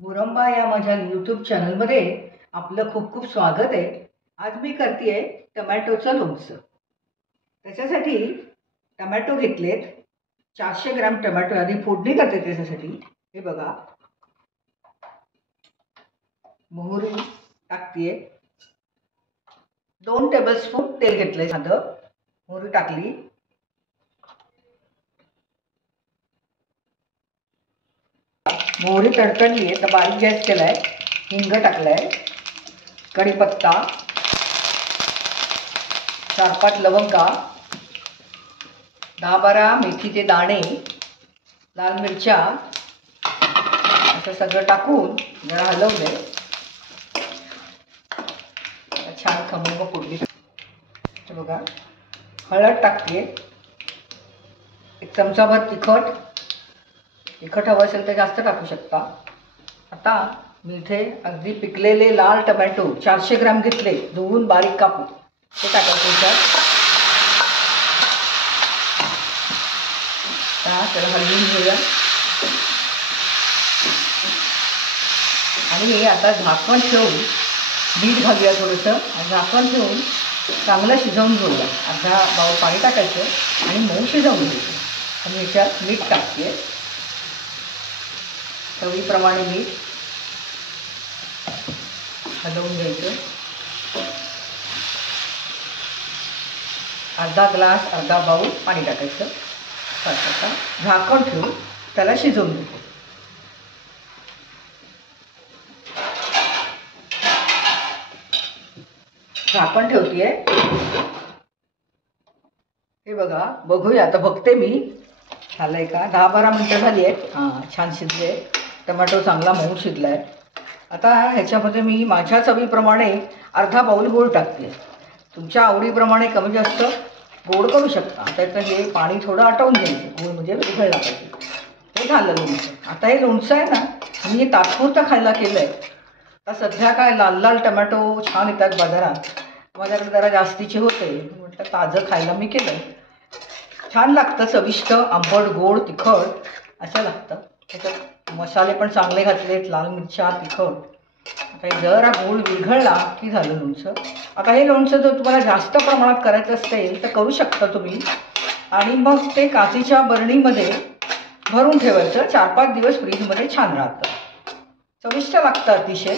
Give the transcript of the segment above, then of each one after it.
मुरंबा या माझ्या यूट्यूब चॅनलमध्ये आपलं खूप खूप स्वागत आहे. आज मी करते टमॅटोचं लोणचं. त्याच्यासाठी टमॅटो घेतलेत. 400 ग्रॅम टमॅटो आधी फोडणी करते त्याच्यासाठी. हे बघा, मोहरी टाकते. 2 टेबलस्पून तेल घेतलंय साधं. मोहरी टाकली. मोहरी तडतडली आहे तर बारीक गॅस केलाय. हिंग टाकलाय. कढीपत्ता, 4-5 लवंगा, 10-12 मेथीचे दाणे, लाल मिरच्या असं सगळं टाकून जरा हलवले. छान खमंग फोडणी. हे बघा, हळद टाकते. 1 चमचाभर तिखट हवं असेल तर जास्त टाकू शकता. आता मी इथे अगदी पिकलेले लाल टमॅटो 400 ग्रॅम घेतले, धुवून बारीक कापून ते टाकायचे त्याच्यात. त्याला हलवून घेऊया आणि आता झाकण ठेवून मीठ घालूया थोडंसं आणि झाकण ठेवून चांगलं शिजवून घेऊया. अर्धा बाऊल पाणी टाकायचं आणि मऊ शिजवून घ्यायचं. आणि ह्याच्यात मीठ टाकते, चवीप्रमाणे मीठ हलवून घ्यायचं. अर्धा ग्लास अर्धा बाऊल पाणी टाकायचं. आता झाकण ठेवून त्याला शिजवून घ्यायचं. झाकण ठेवतेय. हे बघा, बघूया आता. बघते मी झालंय का. 10-12 मिनटं झाली आहेत. हां, छान शिजले. टमॅटो चांगला मऊ शिजलाय. आता ह्याच्यामध्ये मी माझ्या चवीप्रमाणे अर्धा बाऊल गूळ टाकते. तुमच्या आवडीप्रमाणे कमी जास्त गोड करू शकता. त्याचं हे पाणी थोडं आटवून घ्यायचं. गूळ म्हणजे विरघळला पाहिजे. हे झालं लोणचं. आता हे लोणचं आहे ना, मी हे तात्पुरतं खायला केलं आहे. आता सध्या काय लाल लाल टमॅटो छान येतात बाजारात. माझ्याकडे जरा जास्तीचे होते, म्हटलं ताजं खायला मी केलं. छान लागतं, चविष्ट, आंबट, गोड, तिखट असं लागतं. त्याच्यात मसाले पण चांगले घातलेत, लाल मिरच्या, तिखट. आता जरा गूळ विरघळला की झालं लोणचं. आता हे लोणचं जर तुम्हाला जास्त प्रमाणात करायचं असेल तर करू शकता तुम्ही. आणि मग ते काचेच्या बरणीमध्ये भरून ठेवायचं. 4-5 दिवस फ्रीजमध्ये छान राहतं. चविष्ट लागतं अतिशय.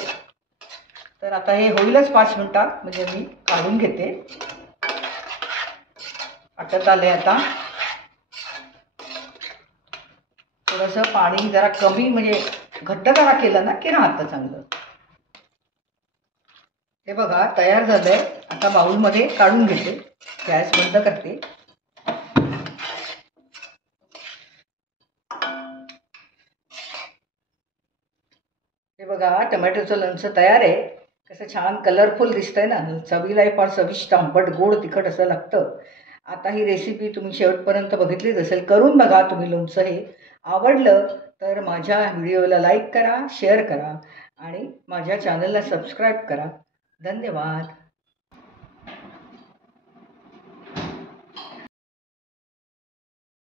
तर आता हे होईलच 5 मिनिटात, म्हणजे मी काढून घेते. आटत आले. आता थोडंसं पाणी जरा कमी, म्हणजे घट्ट जरा केलं ना की राहतं चांगलं. हे बघा, तयार झालंय. आता बाउलमध्ये काढून घेते. गॅस बंद करते. हे बघा, टमॅटोचं लोणचं तयार आहे. कसं छान कलरफुल दिसतंय ना. चवीलाही फार चविष्ट, आंबट, गोड, तिखट असं लागतं. आता ही रेसिपी तुम्ही शेवटपर्यंत बघितलीच असेल. करून बघा तुम्ही लोणचं. हे आवडलं तर माझ्या व्हिडिओला लाईक करा, शेअर करा आणि माझ्या चॅनलला सबस्क्राईब करा. धन्यवाद.